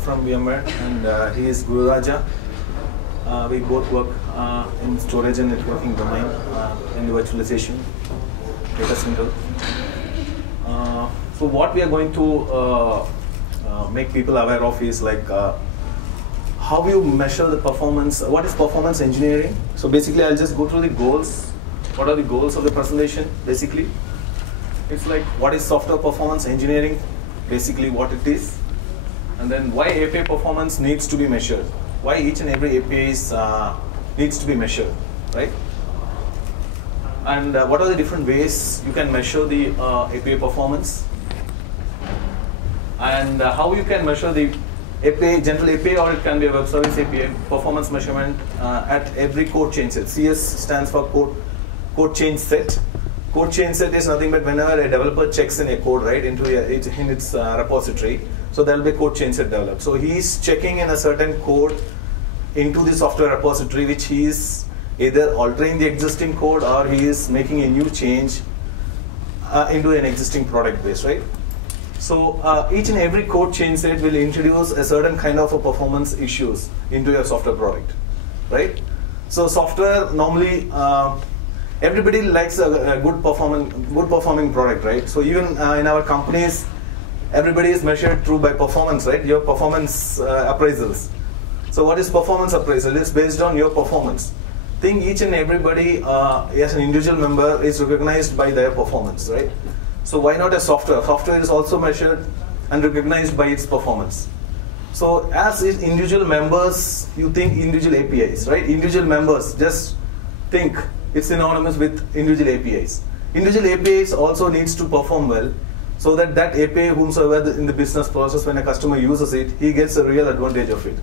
from VMware, and he is Gururaja. We both work in storage and networking domain, in the virtualization, data center. So what we are going to make people aware of is like how you measure the performance. What is performance engineering? So basically, I'll just go through the goals. What are the goals of the presentation? Basically, it's like what is software performance engineering? Basically, what it is, and then why API performance needs to be measured. Why each and every API needs to be measured, right? And what are the different ways you can measure the API performance? And how you can measure the API, general API, or it can be a web service API performance measurement at every code change set. CS stands for code change set. Code change set is nothing but whenever a developer checks in a code, right, into its repository, so there will be a code change set developed. So he is checking in a certain code into the software repository, which he is either altering the existing code or he is making a new change into an existing product base, right? So each and every code change set will introduce a certain kind of a performance issues into your software product, right? So software normally, everybody likes a good performing product, right? So even in our companies, everybody is measured through by performance, right? Your performance appraisals. So what is performance appraisal? It's based on your performance. Think each and everybody as an individual member is recognized by their performance, right? So why not a software? Software is also measured and recognized by its performance. So as individual members, you think individual APIs, right? Individual members, just think it's synonymous with individual APIs. Individual APIs also needs to perform well, so that that API, whomsoever in the business process, when a customer uses it, he gets a real advantage of it,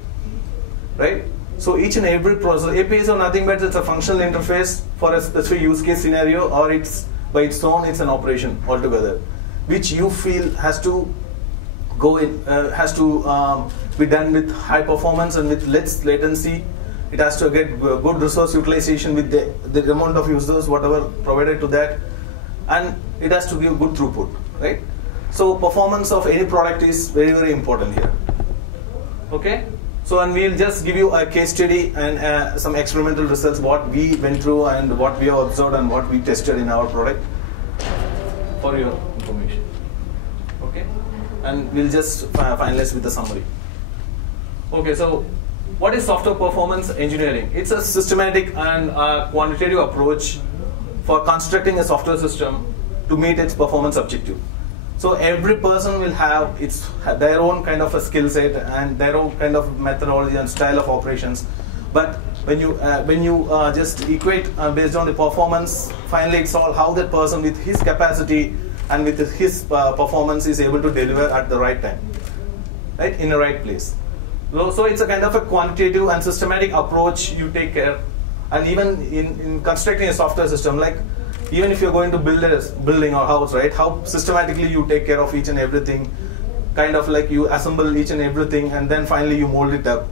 right? So each and every process, APIs are nothing but it's a functional interface for a specific use case scenario, or it's by its own, it's an operation altogether, which you feel has to go in, be done with high performance and with less latency. It has to get good resource utilization with the amount of users, whatever provided to that, and it has to give good throughput, right? So performance of any product is very, very important here. Okay? So, and we'll just give you a case study and some experimental results, what we went through and what we have observed and what we tested in our product for your information. Okay? And we'll just finalize with the summary. Okay, so what is software performance engineering? It's a systematic and quantitative approach for constructing a software system to meet its performance objective. So every person will have their own kind of a skill set and their own kind of methodology and style of operations. But when you just equate based on the performance, finally it's all how that person with his capacity and with his performance is able to deliver at the right time, right, in the right place. So it's a kind of a quantitative and systematic approach you take care. And even in constructing a software system, like even if you're going to build a building or house, right, how systematically you take care of each and everything, kind of like you assemble each and everything and then finally you mold it up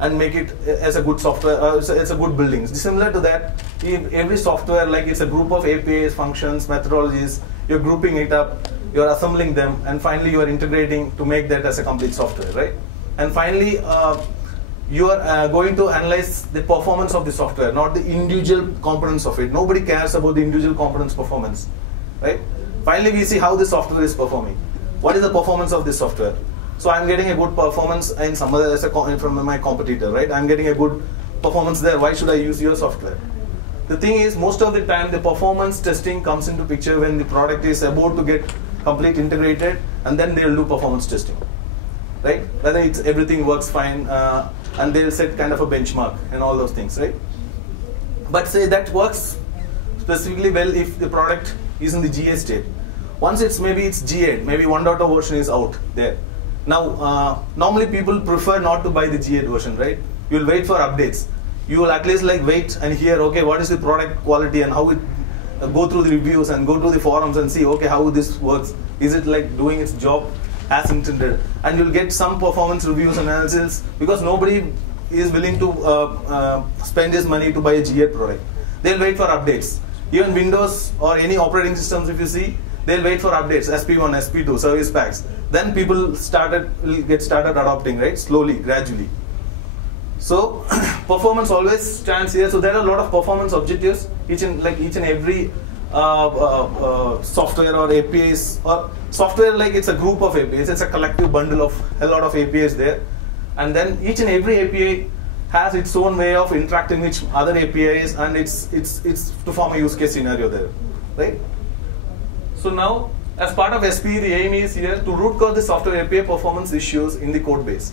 and make it as a good software, it's a good building. Similar to that, every software, like it's a group of APIs, functions, methodologies, you're grouping it up, you're assembling them, and finally you are integrating to make that as a complete software, right? And finally, you are going to analyze the performance of the software, not the individual components of it. Nobody cares about the individual components performance, right? Finally, we see how the software is performing. What is the performance of this software? So I'm getting a good performance in some other from my competitor, right? I'm getting a good performance there. Why should I use your software? The thing is, most of the time, the performance testing comes into picture when the product is about to get complete integrated, and then they'll do performance testing, right? Whether it's everything works fine. And they'll set kind of a benchmark and all those things, right? But say that works specifically well if the product is in the GA state. Once it's GA, maybe 1.0 version is out there. Now, normally people prefer not to buy the GA version, right? You'll wait for updates. You will at least like wait and hear, okay, what is the product quality and how it go through the reviews and go to the forums and see, okay, how this works. Is it like doing its job as intended? And you'll get some performance reviews and analysis, because nobody is willing to spend his money to buy a GA product. They'll wait for updates. Even Windows or any operating systems, if you see, they'll wait for updates, SP1, SP2, service packs. Then people will get started adopting, right? Slowly, gradually. So performance always stands here. So there are a lot of performance objectives. Each and every software or APIs, or software, like it's a group of APIs. It's a collective bundle of a lot of APIs there. And then each and every API has its own way of interacting with other APIs, and it's to form a use case scenario there, right? So now, as part of SP, the aim is here to root cause the software API performance issues in the code base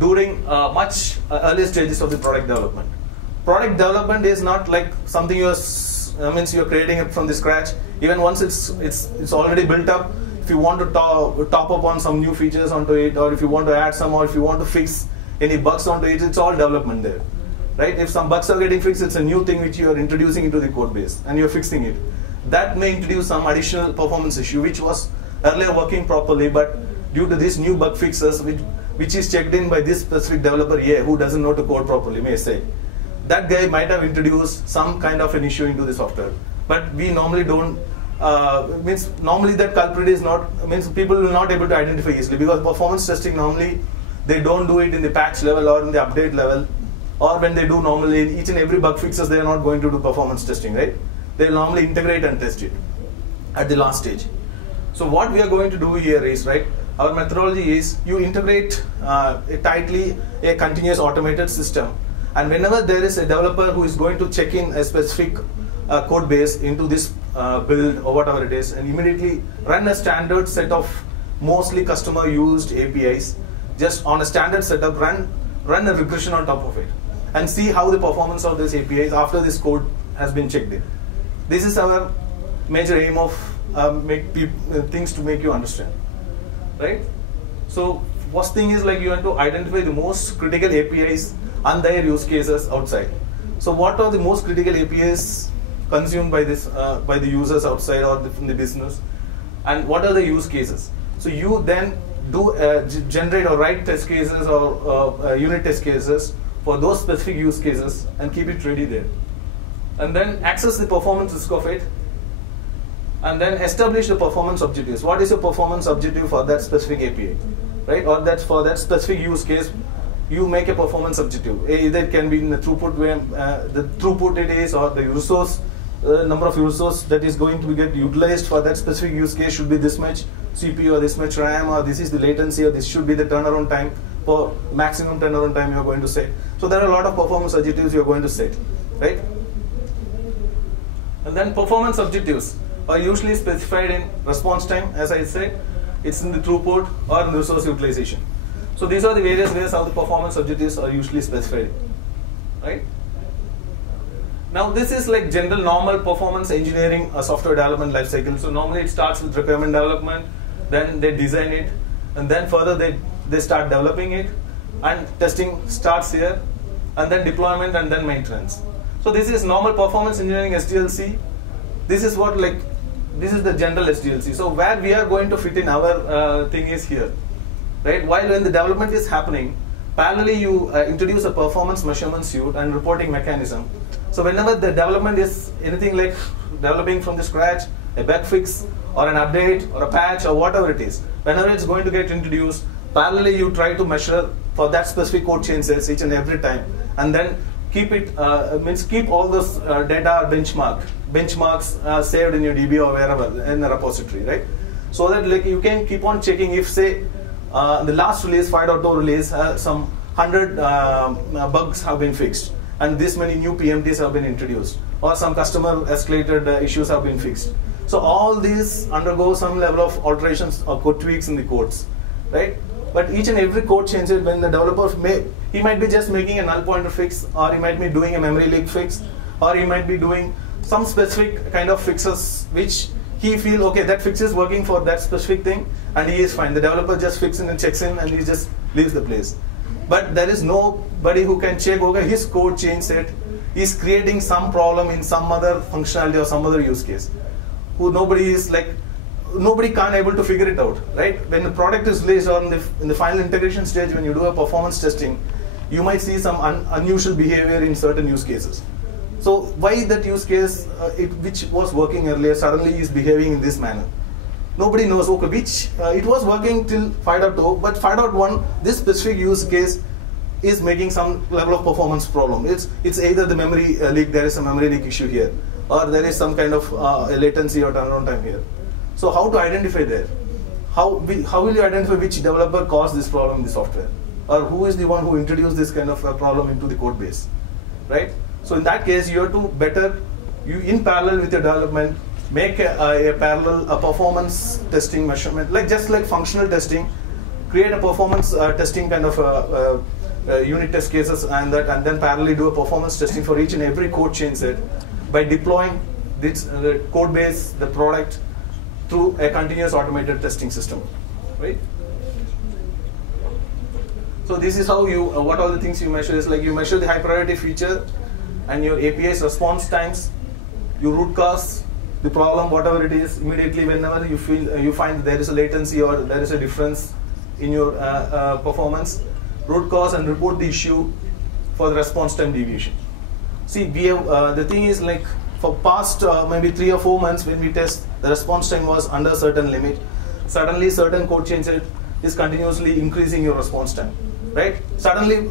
during much early stages of the product development. Product development is not like something you're creating it from the scratch. Even once it's already built up, if you want to top up on some new features onto it, or if you want to add some, or if you want to fix any bugs onto it, it's all development there, right? If some bugs are getting fixed, it's a new thing which you are introducing into the code base, and you're fixing it. That may introduce some additional performance issue which was earlier working properly, but due to these new bug fixes, which is checked in by this specific developer here who doesn't know to code properly, may say, that guy might have introduced some kind of an issue into the software. But we normally don't, normally that culprit is not, people will not able to identify easily, because performance testing normally, they don't do it in the patch level or in the update level, or when they do normally in each and every bug fixes, they are not going to do performance testing, right? They will normally integrate and test it at the last stage. So what we are going to do here is, right, our methodology is you integrate tightly a continuous automated system, and whenever there is a developer who is going to check in a specific code base into this build or whatever it is, and immediately run a standard set of mostly customer used APIs, just on a standard setup, run a regression on top of it, and see how the performance of these APIs after this code has been checked in. This is our major aim of things to make you understand, right? So first thing is, like, you have to identify the most critical APIs and their use cases outside. So what are the most critical APIs consumed by by the users outside or from the business, and what are the use cases? So you then do generate or write test cases or unit test cases for those specific use cases and keep it ready there. And then access the performance risk of it, and then establish the performance objectives. What is your performance objective for that specific API, right? Or that for that specific use case, you make a performance objective. Either it can be in the throughput way, the throughput it is, or the resource, number of resource that is going to get utilized for that specific use case should be this much CPU or this much RAM, or this is the latency, or this should be the turnaround time, for maximum turnaround time you are going to set. So there are a lot of performance objectives you are going to set, right? And then performance objectives are usually specified in response time, as I said, it's in the throughput or in the resource utilization. So these are the various ways how the performance objectives are usually specified, right? Now this is like general normal performance engineering software development life cycle. So normally it starts with requirement development, then they design it, and then further they start developing it, and testing starts here, and then deployment, and then maintenance. So this is normal performance engineering SDLC. This is what, like, this is the general SDLC. So where we are going to fit in our thing is here, right? While when the development is happening, parallelly you introduce a performance measurement suite and reporting mechanism. So whenever the development is anything like developing from the scratch, a bug fix or an update or a patch or whatever it is, whenever it's going to get introduced, parallelly you try to measure for that specific code changes each and every time, and then keep it keep all those data benchmarks saved in your DB or wherever in the repository, right? So that, like, you can keep on checking if, say, the last release 5.0 release some 100 bugs have been fixed, and this many new PMTs have been introduced, or some customer escalated issues have been fixed. So all these undergo some level of alterations or code tweaks in the codes, right? But each and every code changes when the developer he might be just making a null pointer fix, or he might be doing a memory leak fix, or he might be doing some specific kind of fixes which he feel, okay, that fix is working for that specific thing, and he is fine. The developer just fixes and checks in, and he just leaves the place. But there is nobody who can check, okay, his code change set is creating some problem in some other functionality or some other use case. Nobody can't able to figure it out, right? When the product is released or in the final integration stage, when you do a performance testing, you might see some unusual behavior in certain use cases. So why that use case, which was working earlier, suddenly is behaving in this manner? nobody knows, okay, which, it was working till 5.0, but 5.1, this specific use case is making some level of performance problem. It's either the memory leak, there is a memory leak issue here, or there is some kind of latency or turnaround time here. So how to identify there? How will you identify which developer caused this problem in the software? Or who is the one who introduced this kind of a problem into the code base, right? So in that case, you have to in parallel with your development, make a performance testing measurement, just like functional testing, create a performance testing kind of unit test cases, and then parallelly do a performance testing for each and every code change set by deploying this the code base, the product, through a continuous automated testing system, right? So this is how you, what all the things you measure is like you measure the high priority feature and your API's response times, you root cause the problem, whatever it is, immediately whenever you find there is a latency or there is a difference in your performance, root cause and report the issue for the response time deviation. See, we have, the thing is like for past maybe 3 or 4 months when we test, the response time was under a certain limit. Suddenly certain code change is continuously increasing your response time, right? Suddenly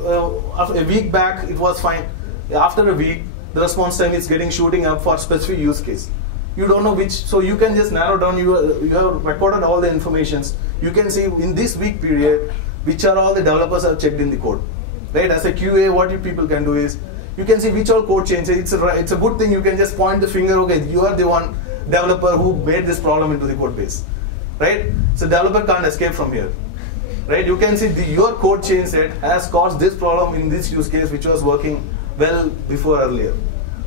after a week back it was fine. After a week the response time is getting shooting up for specific use case. You don't know which, so you can just narrow down, you have recorded all the informations. You can see in this week period which are all the developers have checked in the code, right? As a QA, what you people can do is you can see which all code changes. It's a good thing. You can just point the finger, okay, you are the one developer who made this problem into the code base, right? So developer can't escape from here, right? You can see your code change set has caused this problem in this use case which was working well before earlier.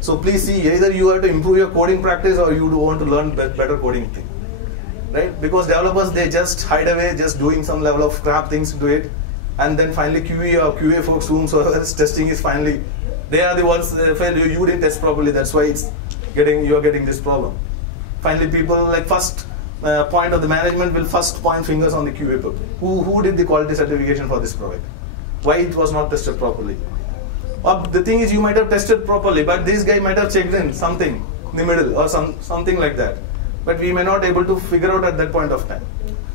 So please see, either you have to improve your coding practice or you want to learn better coding thing, right? Because developers, they just hide away, just doing some level of crap things to it, and then finally QA folks whomsoever is testing is finally, they are the ones that fail. You didn't test properly, that's why you're getting this problem. Finally, people like first point of the management will first point fingers on the QA people. Who did the quality certification for this product? Why it was not tested properly? The thing is, you might have tested properly, but this guy might have checked in something in the middle or something like that. But we may not able to figure out at that point of time.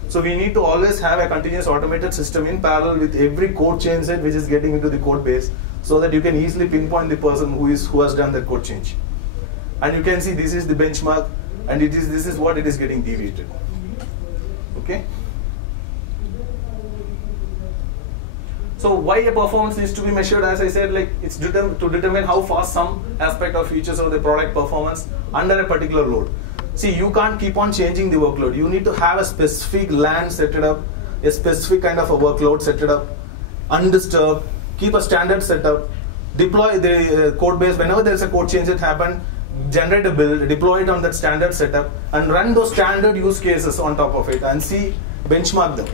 So we need to always have a continuous automated system in parallel with every code change set which is getting into the code base, so that you can easily pinpoint the person who has done that code change. And you can see this is the benchmark, and this is what it is getting deviated. Okay. So why a performance needs to be measured? As I said, like it's to determine how fast some aspect or features of the product performance under a particular load. See, you can't keep on changing the workload. You need to have a specific LAN set it up, a specific kind of a workload set it up, undisturbed, keep a standard setup, deploy the code base whenever there is a code change that happen, generate a build, deploy it on that standard setup, and run those standard use cases on top of it, and see, benchmark them.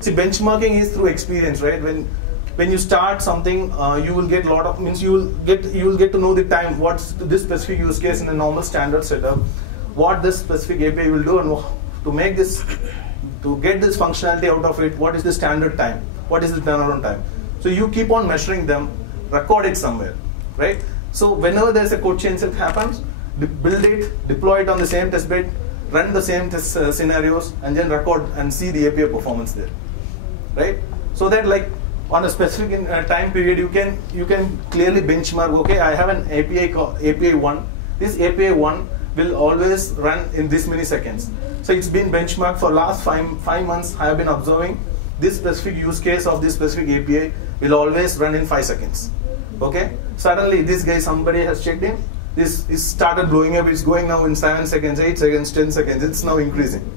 See, benchmarking is through experience, right? When you start something, you will get you will get to know the time, what's this specific use case in a normal standard setup, what this specific API will do, and to get this functionality out of it, what is the standard time, what is the turnaround time. So you keep on measuring them, record it somewhere, right? So whenever there's a code change that happens, build it, deploy it on the same test bed, run the same test scenarios, and then record and see the API performance there, right? So that like on a specific time period, you can clearly benchmark. Okay, I have an API 1. This API 1 will always run in this many seconds. So it's been benchmarked for last five months. I have been observing this specific use case of this specific API will always run in 5 seconds. Okay, suddenly this guy, somebody has checked in. This is started blowing up. It's going now in 7 seconds, 8 seconds, 10 seconds. It's now increasing.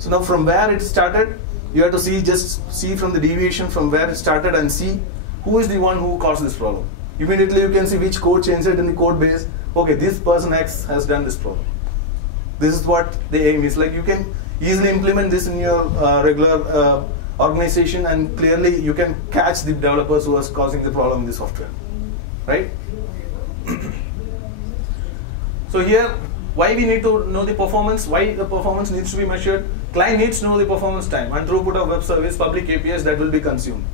So now from where it started, you have to see from the deviation from where it started and see who is the one who caused this problem. Immediately you can see which code changed it in the code base. Okay, this person X has done this problem. This is what the aim is. Like you can easily implement this in your regular organization, and clearly you can catch the developers who are causing the problem in the software, right? So here, why we need to know the performance, why the performance needs to be measured. Client needs to know the performance time and throughput of web service, public APIs that will be consumed,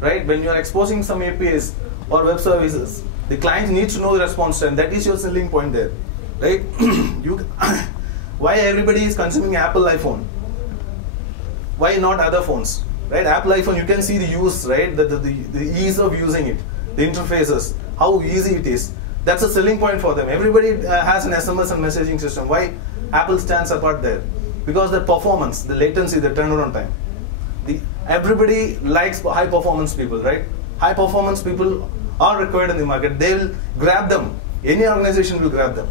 right? When you are exposing some APIs or web services, the client needs to know the response time. That is your selling point there, right? Why everybody is consuming Apple iPhone? Why not other phones? Right? Apple iPhone, you can see the use, right? The ease of using it, the interfaces, how easy it is. That's a selling point for them. Everybody has an SMS and messaging system. Why Apple stands apart there? Because the performance, the latency, the turnaround time. Everybody likes high performance people, right? High performance people are required in the market. They will grab them. Any organization will grab them,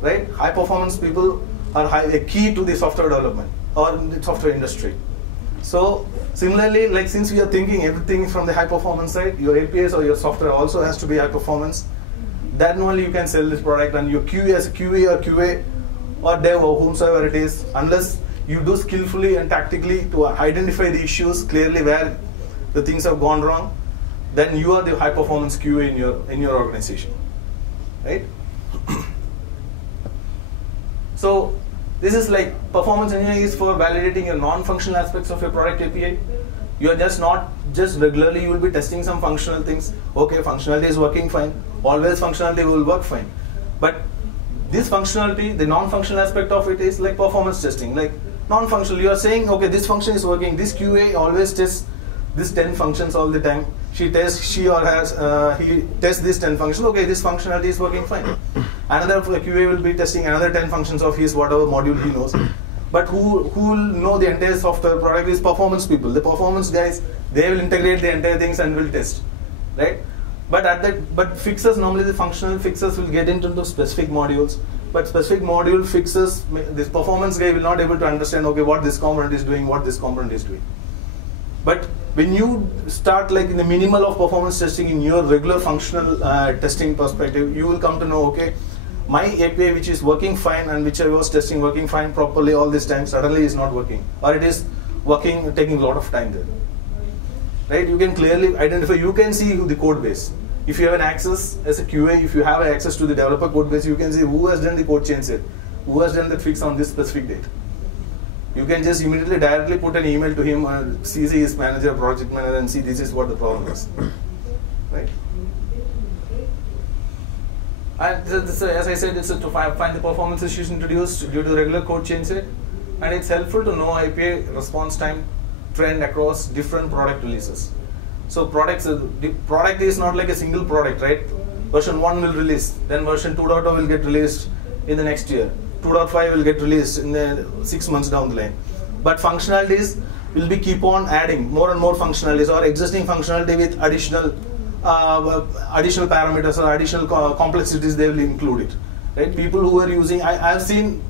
right? High performance people are a key to the software development or the software industry. So similarly, like since we are thinking everything from the high performance side, your APIs or your software also has to be high performance. Then only you can sell this product, and your QA as a QA or QA or dev or whomsoever it is, unless you do skillfully and tactically to identify the issues clearly where the things have gone wrong, then you are the high performance QA in your organization, right? So this is like performance engineering is for validating your non-functional aspects of your product API. You are just not just regularly, you will be testing some functional things. Okay, functionality is working fine. Always functionality will work fine. But this functionality, the non-functional aspect of it is like performance testing. Like non-functional, you are saying, okay, this function is working. This QA always tests this 10 functions all the time. She he tests this 10 functions. Okay, this functionality is working fine. Another QA will be testing another 10 functions of his whatever module he knows. But who will know the entire software product is performance people. The performance guys, they will integrate the entire things and will test, right? But fixes, normally the functional fixes will get into specific modules. But specific module fixes, this performance guy will not able to understand, okay, what this component is doing, what this component is doing. But when you start like in the minimal of performance testing in your regular functional testing perspective, you will come to know, okay, my API which is working fine and which I was testing working fine properly all this time suddenly is not working, or it is working taking a lot of time there. Right? You can clearly identify, you can see the code base. If you have an access as a QA, if you have access to the developer code base, you can see who has done the code change set, who has done that fix on this specific date. You can just immediately directly put an email to him or CC his manager, project manager, and see this is what the problem is. Right? And as I said, it's to find the performance issues introduced due to the regular code change set, and it's helpful to know API response time trend across different product releases. So the product is not like a single product, right? Version 1 will release, then version 2.0 will get released in the next year. 2.5 will get released in the 6 months down the line. But functionalities will be keep on adding more and more functionalities or existing functionality with additional parameters or additional complexities they will include it. Right? People who are using, I have seen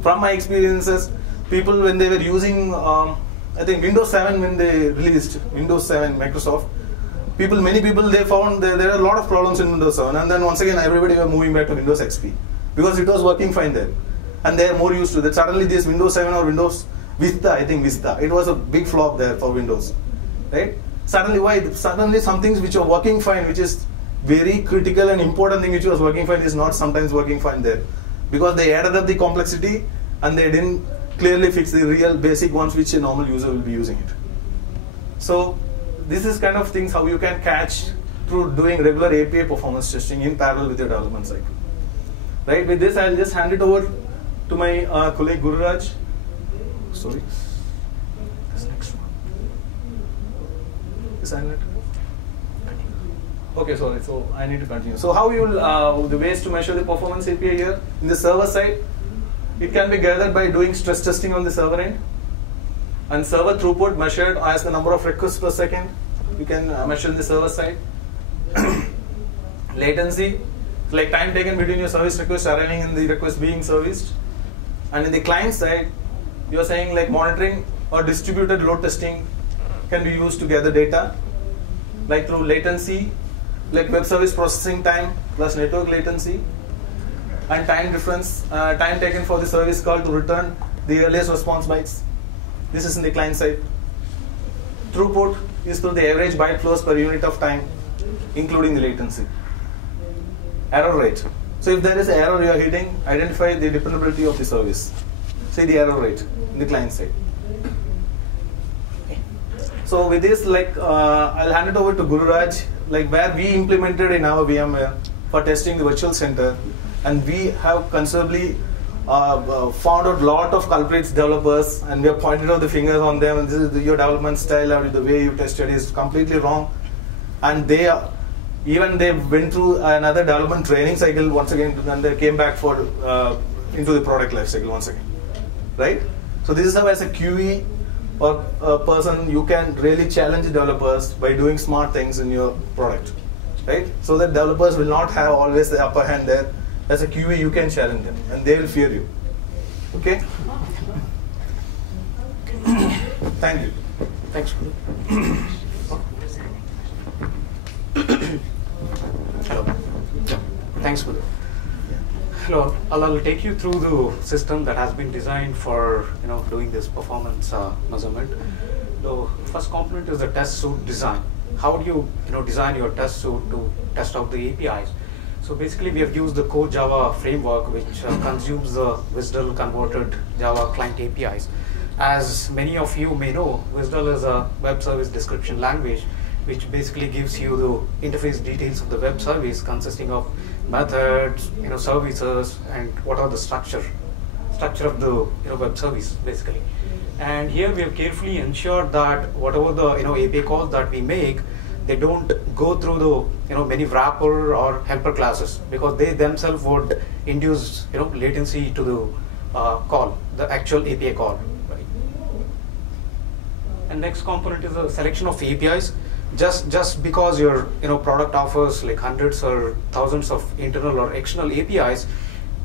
from my experiences, people when they were using, I think Windows 7 when they released Windows 7 Microsoft, many people they found there are a lot of problems in Windows 7, and then once again everybody were moving back to Windows XP because it was working fine there, and they are more used to that. Suddenly this Windows 7 or Windows Vista, I think Vista, it was a big flop there for Windows, right? Suddenly why? Suddenly some things which are working fine, which is very critical and important thing which was working fine is not sometimes working fine there, because they added up the complexity and they didn't clearly fix the real basic ones which a normal user will be using it. So this is kind of things how you can catch through doing regular API performance testing in parallel with your development cycle. Right? With this, I'll just hand it over to my colleague Gururaj. Sorry. This next one. Is that it? Okay, sorry. So I need to continue. So how you will the ways to measure the performance API here in the server side. It can be gathered by doing stress testing on the server end, and server throughput measured as the number of requests per second. You can measure in the server side. Latency, like time taken between your service request arriving and the request being serviced. And in the client side, you are saying like monitoring or distributed load testing can be used to gather data, like through latency, like web service processing time plus network latency. And time difference, time taken for the service call to return the earliest response bytes. This is in the client side. Throughput is through the average byte flows per unit of time, including the latency. Error rate. So if there is an error you are hitting, identify the dependability of the service. See the error rate in the client side. So with this, like I'll hand it over to Gururaj, like where we implemented in our VMware for testing the virtual center. And we have considerably found out a lot of culprits developers, and we have pointed out the fingers on them, and this is your development style, or the way you tested is completely wrong. And they went through another development training cycle once again, and they came back for into the product life cycle once again, right? So this is how, as a QE or a person, you can really challenge developers by doing smart things in your product, right? So that developers will not have always the upper hand there. As a QE, you can challenge them, and they will fear you. Okay? Thank you. Thanks. Hello. Yeah. Thanks, Guru. Hello. I'll take you through the system that has been designed for doing this performance measurement. The first component is the test suite design. How do you design your test suite to test out the APIs? So basically, we have used the core Java framework, which consumes the WSDL converted Java client APIs. As many of you may know, WSDL is a web service description language, which basically gives you the interface details of the web service, consisting of methods, services, and what are the structure of the web service basically. And here we have carefully ensured that whatever the API calls that we make, they don't go through the many wrapper or helper classes, because they themselves would induce latency to the call, the actual API call. Right. And next component is a selection of APIs. Just because your product offers like hundreds or thousands of internal or external APIs,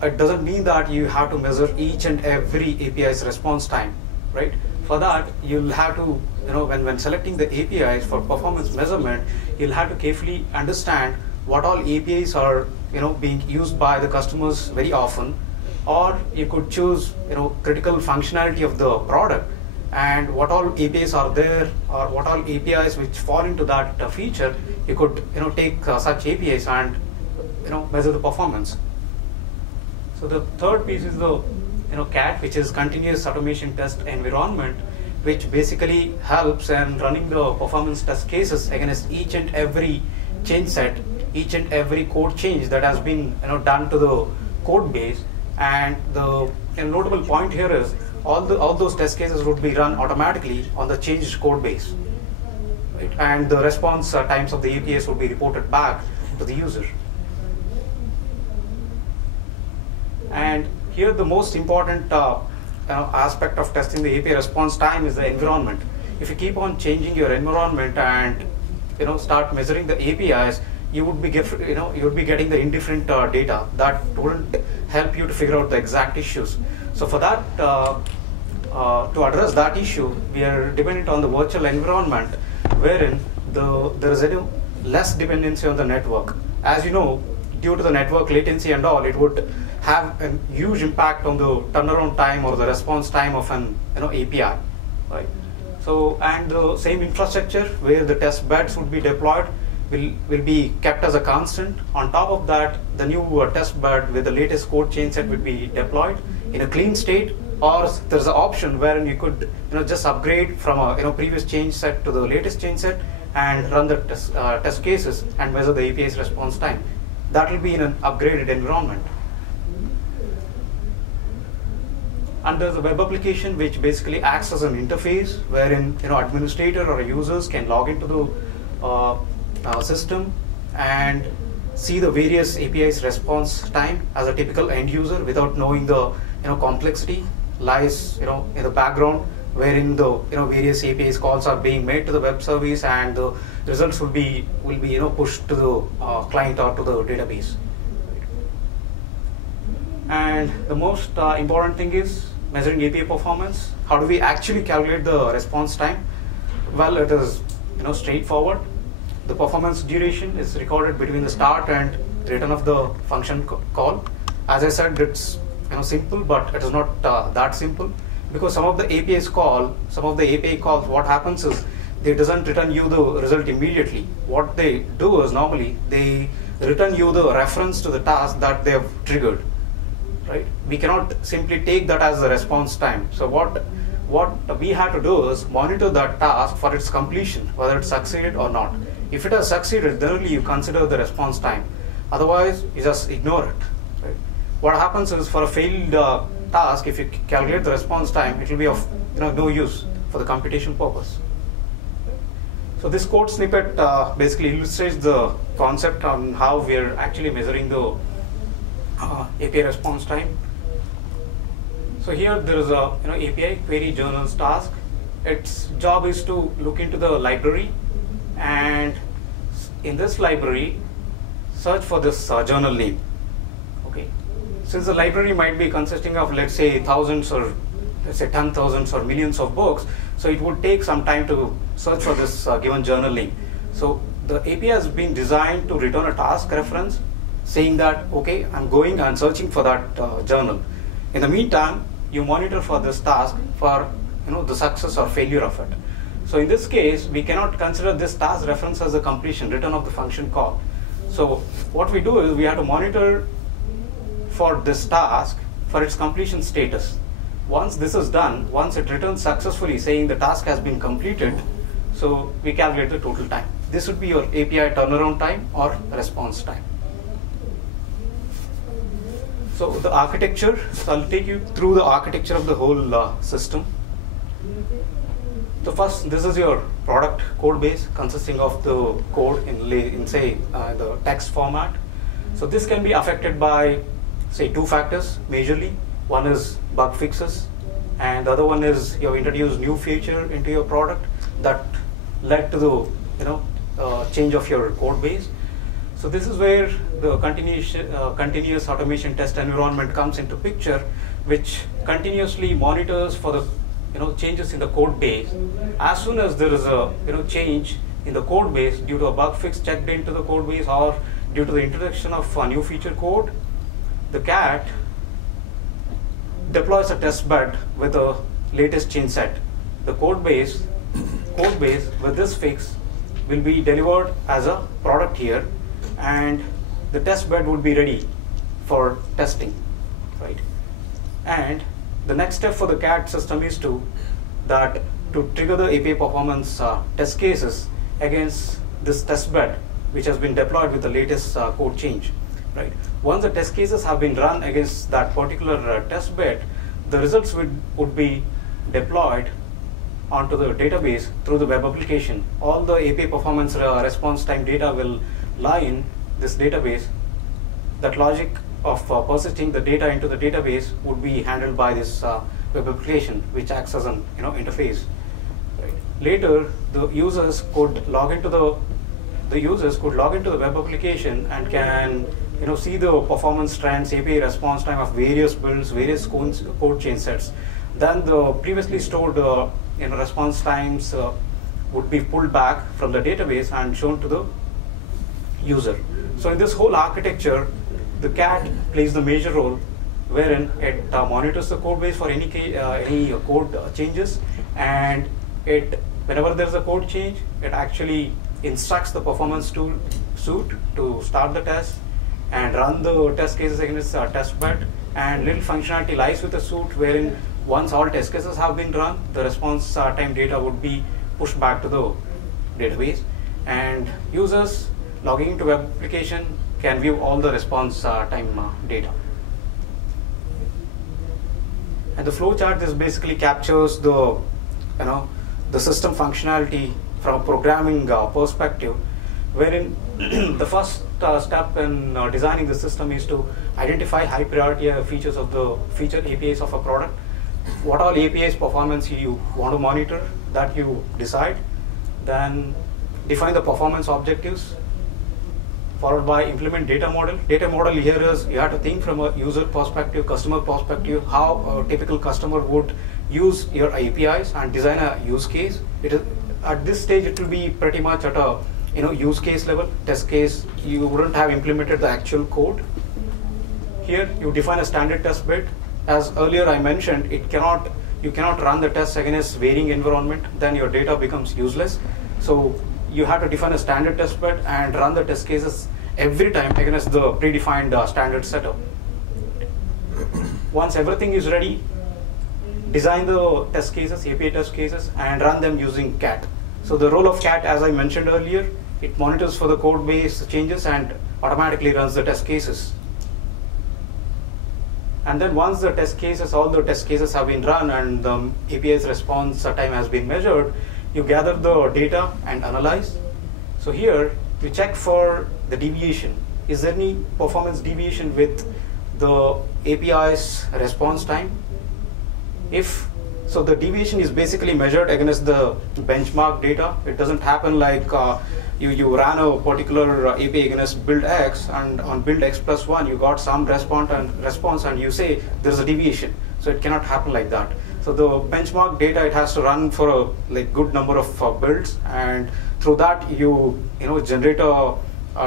it doesn't mean that you have to measure each and every API's response time, right? For that, you'll have to, when selecting the APIs for performance measurement, you'll have to carefully understand what all APIs are, being used by the customers very often, or you could choose, critical functionality of the product, and what all APIs are there, or what all APIs which fall into that feature. You could, take such APIs and, measure the performance. So the third piece is the CAT, which is continuous automation test environment, which basically helps in running the performance test cases against each and every change set, each and every code change that has been done to the code base. And the notable point here is all those test cases would be run automatically on the changed code base, right? And the response times of the APIs would be reported back to the user. And here the most important aspect of testing the API response time is the environment. If you keep on changing your environment and start measuring the APIs, you would be getting the indifferent data that wouldn't help you to figure out the exact issues. So for that, to address that issue, we are dependent on the virtual environment, wherein there is less dependency on the network. As you know, due to the network latency and all, it would have a huge impact on the turnaround time or the response time of an API, right? So, and the same infrastructure where the test beds would be deployed will be kept as a constant. On top of that, the new test bed with the latest code change set will be deployed in a clean state, or there's an option wherein you could just upgrade from a previous change set to the latest change set and run the test cases and measure the API's response time. That will be in an upgraded environment. And there's a web application which basically acts as an interface wherein administrator or users can log into the system and see the various APIs response time as a typical end user without knowing the complexity lies in the background, wherein the various APIs calls are being made to the web service, and the results will be pushed to the client or to the database. And the most important thing is measuring API performance. How do we actually calculate the response time? Well, it is straightforward. The performance duration is recorded between the start and return of the function call. As I said, it's simple, but it is not that simple, because some of the API calls, what happens is they doesn't return you the result immediately. What they do is normally they return you the reference to the task that they have triggered. Right? We cannot simply take that as the response time. So what we have to do is monitor that task for its completion, whether it succeeded or not. If it has succeeded, then only you consider the response time. Otherwise, you just ignore it. Right? what happens is for a failed task, if you calculate the response time, it will be of no use for the computation purpose. So this code snippet basically illustrates the concept on how we are actually measuring the API response time. So here there is a API query journals task. Its job is to look into the library, and in this library search for this journal name. Okay, since the library might be consisting of, let's say, thousands or let's say 10,000s or millions of books, so it would take some time to search for this given journal name. So the API has been designed to return a task reference saying that, okay, I'm going and searching for that journal. In the meantime, you monitor for this task for the success or failure of it. So in this case, we cannot consider this task reference as a completion, return of the function call. So what we do is we have to monitor for this task for its completion status. Once this is done, once it returns successfully saying the task has been completed, so we calculate the total time. This would be your API turnaround time or response time. So the architecture, so I'll take you through the architecture of the whole system. So first, this is your product code base consisting of the code in say the text format. So this can be affected by, say, two factors majorly. One is bug fixes, and the other one is you have introduced new feature into your product that led to the change of your code base. So this is where the continuous automation test environment comes into picture, which continuously monitors for the changes in the code base. As soon as there is a change in the code base due to a bug fix checked into the code base or due to the introduction of a new feature code, the cat deploys a test bed with the latest change set. The code base with this fix will be delivered as a product here, and the test bed would be ready for testing, right? And the next step for the CAD system is to trigger the API performance test cases against this test bed, which has been deployed with the latest code change, right? Once the test cases have been run against that particular test bed, the results would be deployed onto the database through the web application. All the API performance response time data will lie in this database. That logic of persisting the data into the database would be handled by this web application, which acts as an interface. Right. Later, the users could log into the web application and can see the performance trends, API response time of various builds, various code change sets. Then the previously stored response times would be pulled back from the database and shown to the user. So in this whole architecture, the CAT plays the major role, wherein it monitors the code base for any code changes, and whenever there is a code change, it actually instructs the performance tool suite to start the test and run the test cases against a test bed. And little functionality lies with the suite, wherein once all test cases have been run, the response time data would be pushed back to the database, and users logging into web application can view all the response time data. And the flowchart, this basically captures the system functionality from a programming perspective, wherein the first step in designing the system is to identify high priority features of the feature APIs of a product. What all APIs performance you want to monitor, that you decide. Then define the performance objectives, followed by implement data model. Data model here is you have to think from a user perspective, customer perspective, how a typical customer would use your APIs and design a use case. It is at this stage it will be pretty much at a use case level, test case. You wouldn't have implemented the actual code. Here you define a standard test bed. As earlier I mentioned, you cannot run the tests against varying environment, then your data becomes useless. So you have to define a standard test bed and run the test cases every time against the predefined standard setup. Once everything is ready, design the test cases, API test cases, and run them using CAT. So the role of CAT, as I mentioned earlier, it monitors for the code base changes and automatically runs the test cases. And then once the test cases, all the test cases have been run and the API's response time has been measured, you gather the data and analyze. So here you check for the deviation. Is there any performance deviation with the API's response time? If so, the deviation is basically measured against the benchmark data. It doesn't happen like you ran a particular API against build X, and on build X plus 1 you got some response and you say there's a deviation. So it cannot happen like that. So the benchmark data, it has to run for a good number of builds, and through that you generate a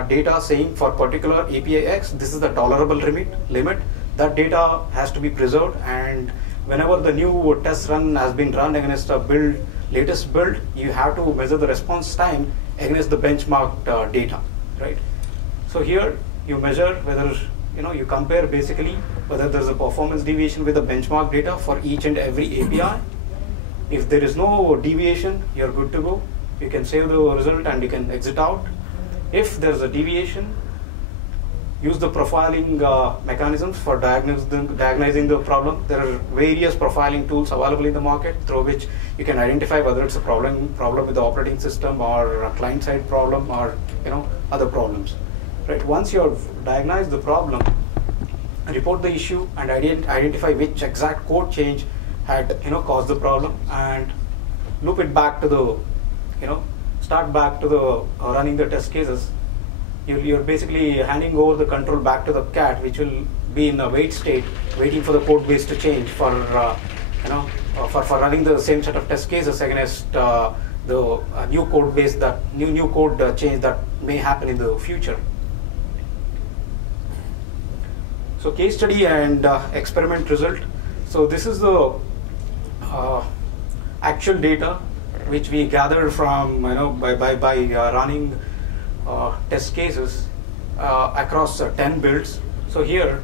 data saying for particular API X, this is the tolerable limit. That data has to be preserved, and whenever the new test run has been run against a latest build, you have to measure the response time against the benchmarked data, right? So here you measure whether, you compare basically whether there's a performance deviation with the benchmark data for each and every API. If there is no deviation, you're good to go. You can save the result and you can exit out. If there's a deviation, use the profiling mechanisms for diagnosing the problem. There are various profiling tools available in the market through which you can identify whether it's a problem with the operating system or a client-side problem or other problems. Right. Once you have diagnosed the problem, report the issue and identify which exact code change had caused the problem, and loop it back to the start back to the running the test cases. You're basically handing over the control back to the cat, which will be in a wait state, waiting for the code base to change for running the same set of test cases against the new code base, that new code change that may happen in the future. So case study and experiment result. So this is the actual data which we gathered from by running test cases across 10 builds. So here,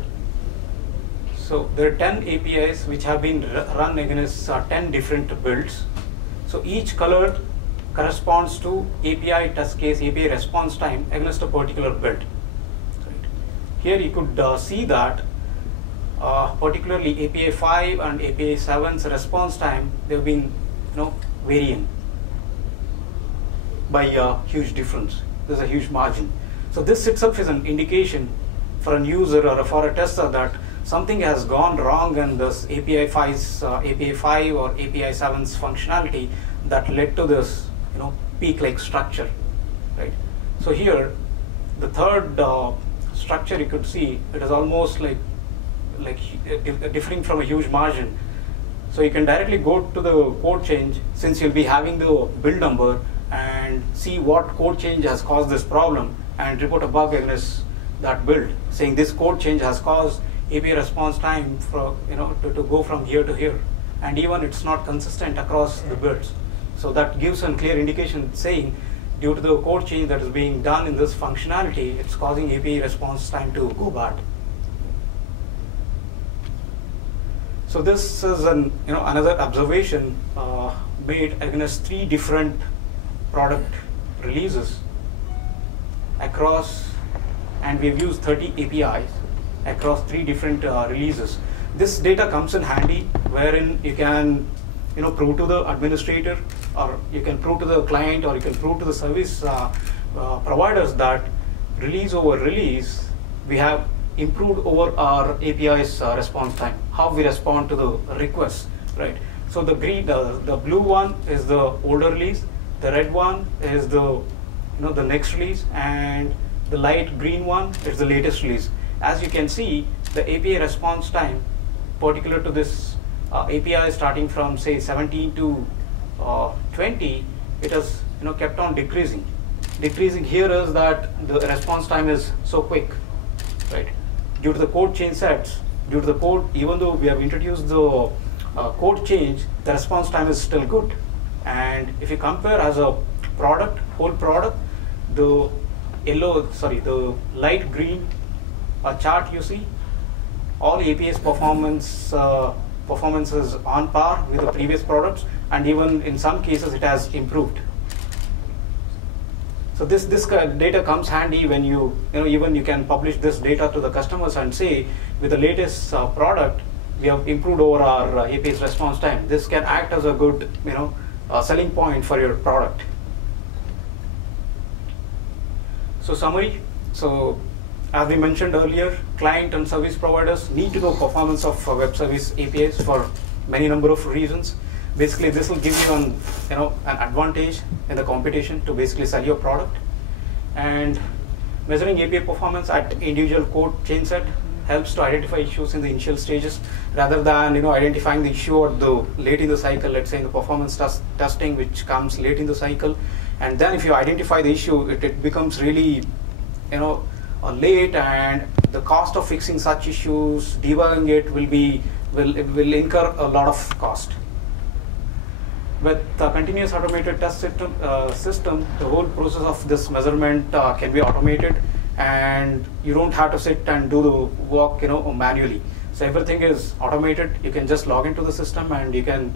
there are 10 APIs which have been run against 10 different builds. So each color corresponds to API test case, API response time against a particular build. Right. Here you could see that particularly API 5 and API 7's response time, they've been varying by a huge difference. There's a huge margin. So this itself is an indication for a user or for a tester that something has gone wrong in this API 5 or API 7's functionality that led to this peak-like structure, right? So here, the third structure you could see, it is almost like differing from a huge margin. So you can directly go to the code change, since you'll be having the build number, and see what code change has caused this problem and report a bug against that build, saying this code change has caused API response time to go from here to here, and even it's not consistent across the builds. So that gives a clear indication saying due to the code change that is being done in this functionality, it's causing API response time to go bad. So this is another observation made against 3 different product releases across, and we've used 30 APIs across 3 different releases. This data comes in handy, wherein you can prove to the administrator, or you can prove to the client, or you can prove to the service providers that release over release we have improved over our API's response time, how we respond to the requests, right? So the blue one is the older release, the red one is the the next release, and the light green one is the latest release. As you can see, the API response time particular to this API starting from say 17 to 20, it has kept on decreasing. Decreasing here is that the response time is so quick, right? Due to the code change sets, due to the code, even though we have introduced the code change, the response time is still good. And if you compare as a product, whole product, the light green chart you see, all API's performance is on par with the previous products, and even in some cases it has improved. So this data comes handy when even you can publish this data to the customers and say, with the latest product, we have improved over our API's response time. This can act as a good selling point for your product. So summary. So as we mentioned earlier, client and service providers need to know performance of web service APIs for many number of reasons. Basically, this will give you an advantage in the competition to basically sell your product. And measuring API performance at individual code chain set helps to identify issues in the initial stages rather than identifying the issue or the late in the cycle. Let's say in the performance testing, which comes late in the cycle, and then if you identify the issue, it becomes really late, and the cost of fixing such issues, debugging it will incur a lot of cost. With the continuous automated test system, the whole process of this measurement can be automated, and you don't have to sit and do the work manually. So everything is automated. You can just log into the system and you can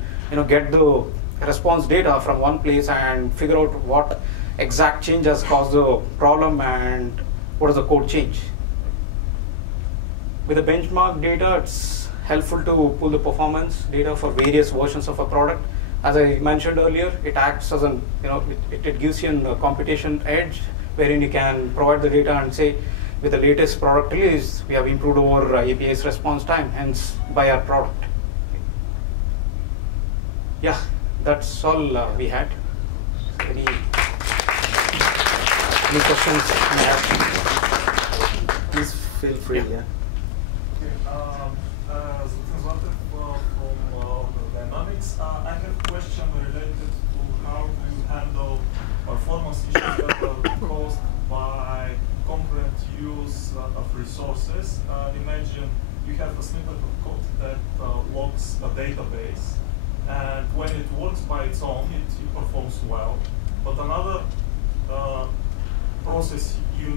get the response data from one place and figure out what exact change has caused the problem and what is the code change. With the benchmark data, it's helpful to pull the performance data for various versions of a product. As I mentioned earlier, it acts as it gives you a competition edge, wherein you can provide the data and say, with the latest product release, we have improved our API's response time, hence buy our product. Yeah, that's all we had. Any questions you have? Please feel free. Yeah. I have a question related to how you handle performance issues that are caused by concurrent use of resources. Imagine you have a snippet of code that logs a database, and when it works by its own, it performs well. But another process you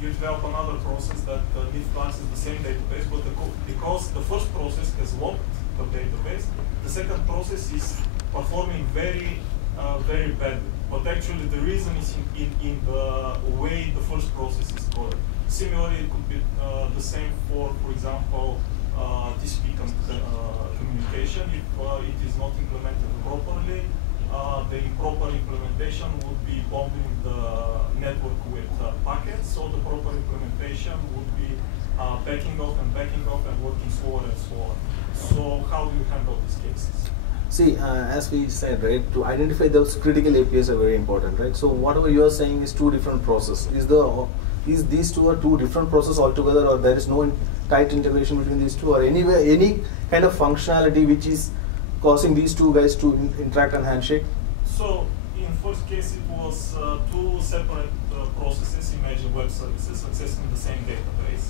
develop another process that needs to access the same database, but because the first process has logged the database, the second process is performing very badly. But actually the reason is in the way the first process is coded. Similarly, it could be the same for example, TCP communication. If it is not implemented properly, the improper implementation would be bombing the network with packets, so the proper implementation would be backing off and working slower and slower. So how do you handle these cases? See, as we said, right, to identify those critical APIs are very important, right? So whatever you are saying is two different processes. Is these two are two different processes altogether, or there is no tight integration between these two, or anywhere any kind of functionality which is causing these two guys to interact and handshake? So in first case it was two separate processes, imagine web services accessing the same database.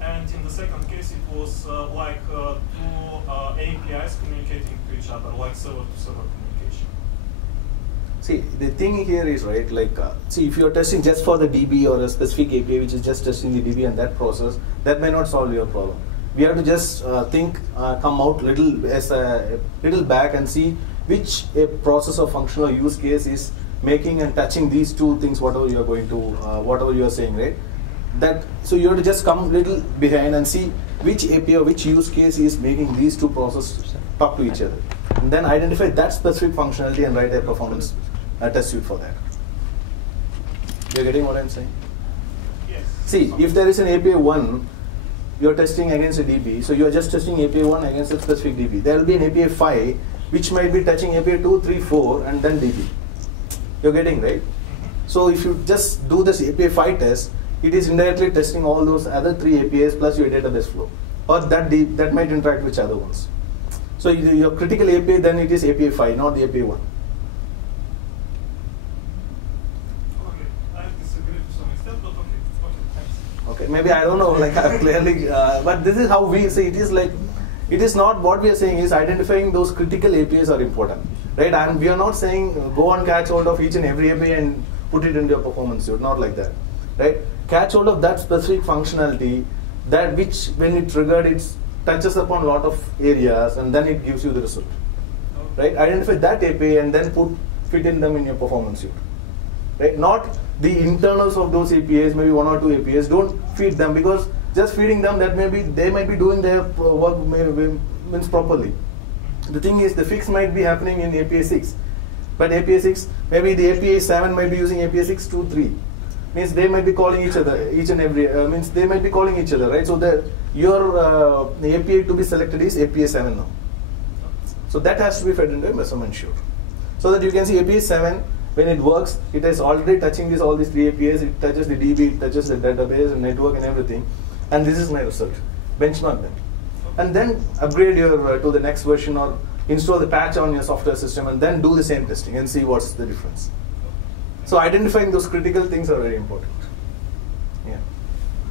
And in the second case, it was like two APIs communicating to each other, like server-to-server communication. See, the thing here is, right, like, see, if you're testing just for the DB or a specific API, which is just testing the DB and that process, that may not solve your problem. We have to just come out little back and see which a process or functional use case is making and touching these two things, whatever you are going to, whatever you are saying, right? So you have to just come little behind and see which API or which use case is making these two processes talk to each other, and then identify that specific functionality and write a performance test suite for that. You're getting what I'm saying? Yes. See, if there is an API 1, you're testing against a DB, so you're just testing API 1 against a specific DB. There will be an API 5, which might be touching API 2, 3, 4, and then DB. You're getting, right? So if you just do this API 5 test, it is indirectly testing all those other 3 APIs plus your database flow, or that might interact with other ones. So your critical API, then it is API 5, not the API 1. Okay, I disagree to some extent, but okay, thanks. Okay, maybe I don't know, like clearly, but this is how we see it. Is like, it is not what we are saying is identifying those critical APIs are important, right? And we are not saying go and catch hold of each and every API and put it into your performance suite, not like that, right? Catch hold of that specific functionality, that which when it triggered, it touches upon a lot of areas, and then it gives you the result, right? Identify that API and then fit in them in your performance suite. right? Not the internals of those APIs, maybe 1 or 2 APIs. Don't feed them, because just feeding them, that maybe they might be doing their work means properly. The thing is, the fix might be happening in API 6, but API 6, maybe the API 7 might be using API 6.2.3. Means they might be calling each other, each and every, means they might be calling each other, right? So that your the API to be selected is API 7 now. So that has to be fed into a measurement shoot. So that you can see API 7, when it works, it is already touching all these 3 APIs, it touches the DB, it touches the database and network and everything. And this is my result. Benchmark them. And then upgrade your to the next version, or install the patch on your software system, and then do the same testing and see what's the difference. So identifying those critical things are very important. Yeah.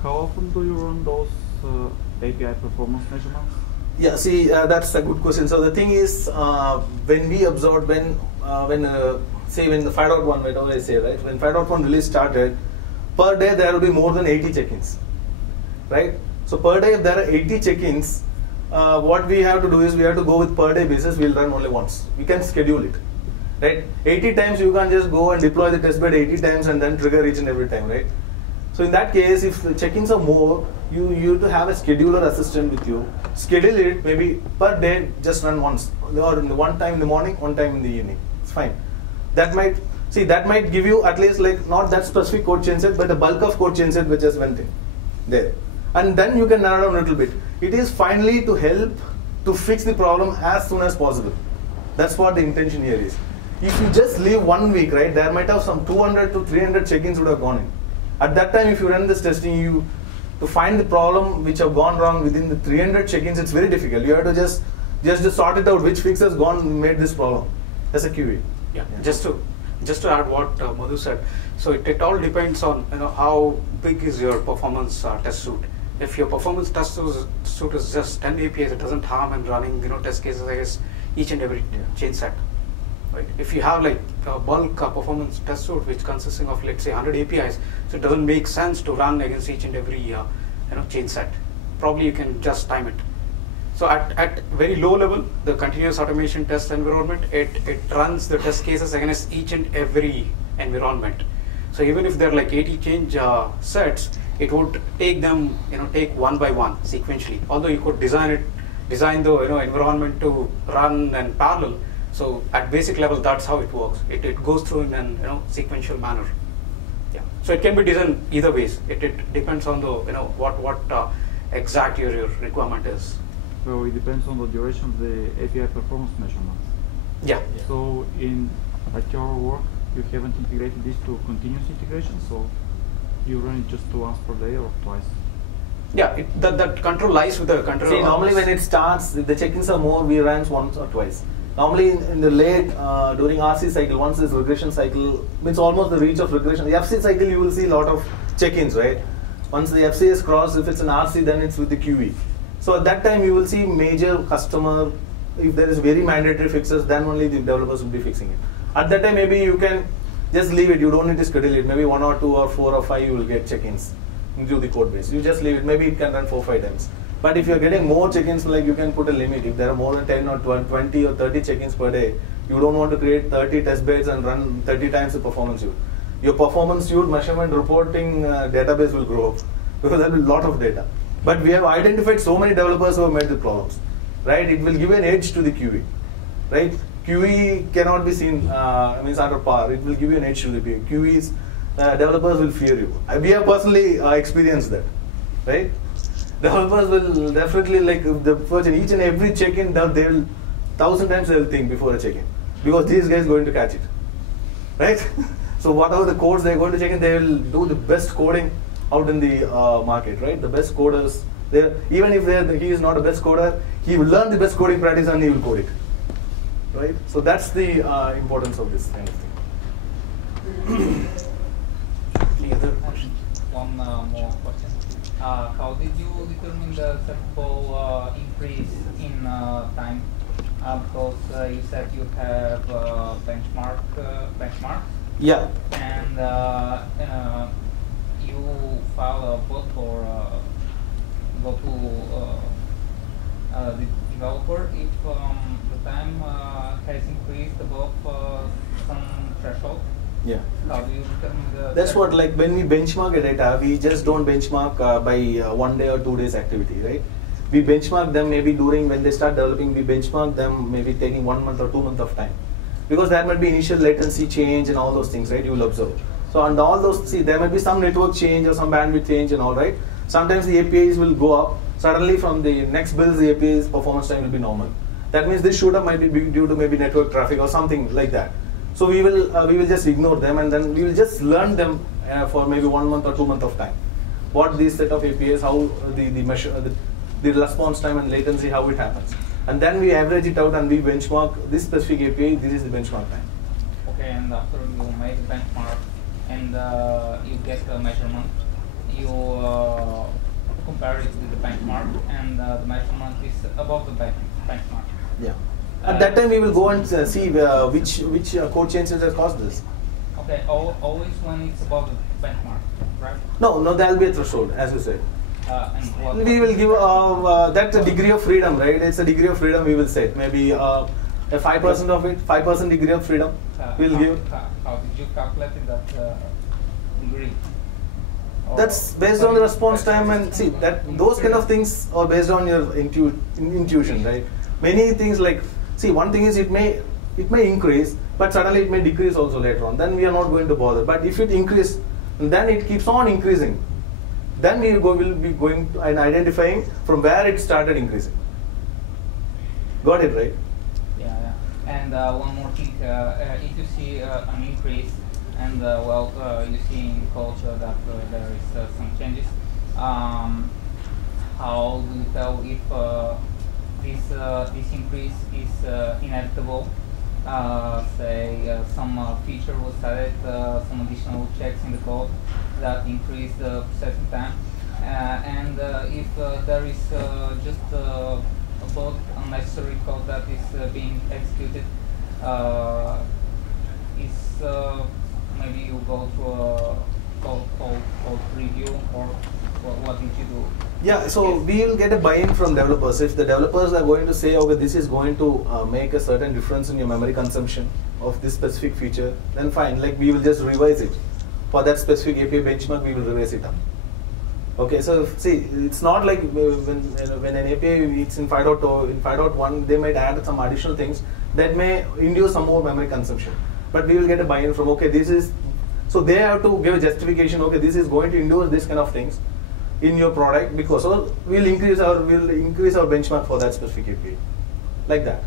How often do you run those API performance measurements? Yeah, see, that's a good question. So the thing is, when we observed, say when the 5.1, whatever I say, right? When 5.1 release started, per day there will be more than 80 check-ins, right? So per day, if there are 80 check-ins, what we have to do is we have to go with per day basis. We'll run only once. We can schedule it, right? 80 times you can't just go and deploy the test bed 80 times and then trigger each and every time, right? So in that case, if the check-ins are more, you have to have a scheduler assistant with you. Schedule it maybe per day, just run once, or one time in the morning, one time in the evening. It's fine. That might give you at least like not that specific code change set, but a bulk of code change set which just went in there. And then you can narrow down a little bit. It is finally to help to fix the problem as soon as possible. That's what the intention here is. If you just leave 1 week, right, there might have some 200 to 300 check-ins would have gone in. At that time, if you run this testing, to find the problem which have gone wrong within the 300 check-ins, it's very difficult. You have to just sort it out which fix has made this problem as a QA. Yeah. Just to add what Madhu said, so it all depends on how big is your performance test suite. If your performance test suite is just 10 APIs, it doesn't harm in running test cases against each and every change set. Right. If you have like a bulk performance test suite which consisting of let's say 100 APIs, so it doesn't make sense to run against each and every change set. Probably you can just time it. So at very low level, the continuous automation test environment, it runs the test cases against each and every environment. So even if there are like 80 change sets, it would take them take one by one sequentially. Although you could design the environment to run in parallel. So at basic level, that's how it works. It goes through in an sequential manner. Yeah. So it can be designed either ways. It depends on the what exact your requirement is. So it depends on the duration of the API performance measurement. Yeah. So at your work, you haven't integrated this to continuous integration, so you run it just once per day or twice. Yeah, that control lies with the control. See, normally when it starts, if the check-ins are more, we run once or twice. Normally in the late, during RC cycle, once this regression cycle, it's almost the reach of regression. The FC cycle, you will see a lot of check-ins, right? Once the FC is crossed, if it's an RC, then it's with the QE. So at that time, you will see major customer, if there is very mandatory fixes, then only the developers will be fixing it. At that time, maybe you can just leave it. You don't need to schedule it. Maybe 1 or 2 or 4 or 5, you will get check-ins into the code base. You just leave it. Maybe it can run 4 or 5 times. But if you're getting more check-ins, like you can put a limit. If there are more than 10 or 12, 20 or 30 check-ins per day, you don't want to create 30 test beds and run 30 times the performance suite. Your performance suite measurement reporting database will grow up because there will be a lot of data. But we have identified so many developers who have made the problems, right? It will give an edge to the QE, right? QE cannot be seen, under par. It will give you an edge to the QE. QEs, developers will fear you. We have personally experienced that, right? Developers will definitely each and every check-in, they will 1,000 times they will think before a check-in because these guys are going to catch it, right? So whatever the codes they are going to check in, they will do the best coding out in the market, right? The best coders, even if he is not a best coder, he will learn the best coding practice and he will code it, right? So that's the importance of this kind of thing. Any other questions? One more question. How did you determine the acceptable increase in time? Because you said you have benchmark. Yeah. And you file a bot or go to the developer if the time has increased above some threshold. Yeah. How do you determine the? That's what, like when we benchmark a data, we just don't benchmark by 1 day or 2 days activity, right? We benchmark them maybe during when they start developing. We benchmark them maybe taking 1 month or 2 months of time, because there might be initial latency change and all those things, right? You will observe. So and all those, see, there might be some network change or some bandwidth change and all, right? Sometimes the APIs will go up. Suddenly from the next builds, the API's performance time will be normal. That means this shoot up might be due to maybe network traffic or something like that. So we will just ignore them, and then we will just learn them for maybe 1 month or 2 months of time. What these set of APIs, how the response time and latency, how it happens, and then we average it out and we benchmark this specific API. This is the benchmark time. Okay, and after you make benchmark and you get a measurement, you compare it with the benchmark, and the measurement is above the benchmark. Yeah. At that time, we will go and see which code changes have caused this. Okay, always when it's above the benchmark, right? No, there will be a threshold, as you said. And what We will give that a degree of freedom, right? It's a degree of freedom we will set. Maybe a 5% of it, 5% degree of freedom we'll give. How did you calculate that degree? That's based on the response time, and see that those kind of things are based on your intuition, right? Many things like, see, one thing is it may increase, but suddenly it may decrease also later on. Then we are not going to bother. But if it increases, then it keeps on increasing. Then we will be going to and identifying from where it started increasing. Got it, right? Yeah. And one more thing, if you see an increase, and you see in culture that there is some changes, how do you tell if this increase is inevitable? Say some feature was added, some additional checks in the code that increase the processing time, and if there is just a bug, unnecessary code that is being executed, maybe you go through a code review, or what did you do? Yeah, so we will get a buy-in from developers. If the developers are going to say, okay, this is going to make a certain difference in your memory consumption of this specific feature, then fine, like we will just revise it. For that specific API benchmark, we will revise it up. Okay, so see, it's not like when an API it's in 5.0, in 5.1, they might add some additional things that may induce some more memory consumption. But we will get a buy-in from, okay, this is, so they have to give a justification, okay, this is going to induce this kind of things in your product, because so we'll increase our benchmark for that specific API, like that.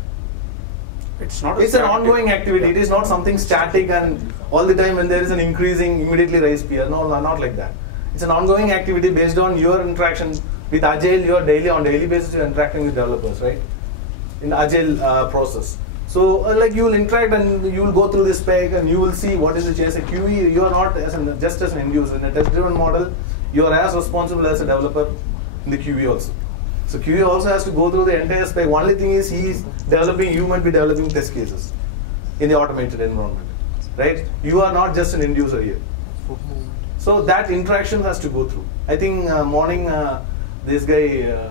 It's not. It's an ongoing activity. It is not something static and all the time when there is an increasing, immediately raise PR. No, not like that. It's an ongoing activity based on your interaction with Agile. You are on daily basis you're interacting with developers, right? In Agile process. So like you will interact and you will go through the spec and you will see what is the change. A QE, you are not just as an end user. In a test-driven model, you are as responsible as a developer in the QE also. So QE also has to go through the entire spec. Only thing is he is developing, you might be developing test cases in the automated environment, right? You are not just an end user here. So that interaction has to go through. I think morning this guy,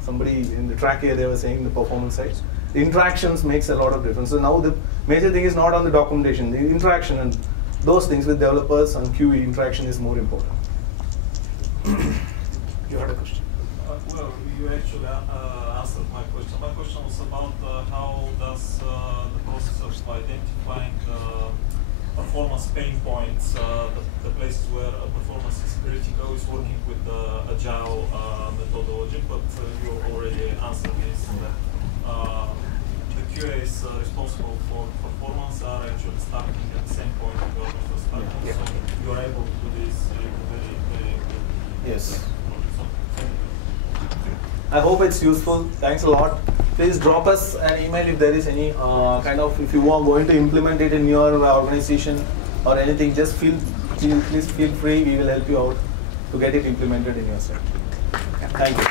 somebody in the track here, they were saying the performance side. The interactions makes a lot of difference. So now the major thing is not on the documentation, the interaction and those things with developers and QE interaction is more important. You had a question. Well, you actually answered my question. My question was about how does the process of identifying performance pain points, the places where performance is critical, is working with the agile methodology, but you already answered this. The QAs responsible for performance are actually starting at the same point where you were starting, so you are able to do this very good. Yes. I hope it's useful. Thanks a lot. Please drop us an email if there is any if you are going to implement it in your organization or anything. Just please feel free. We will help you out to get it implemented in your set. Thank you.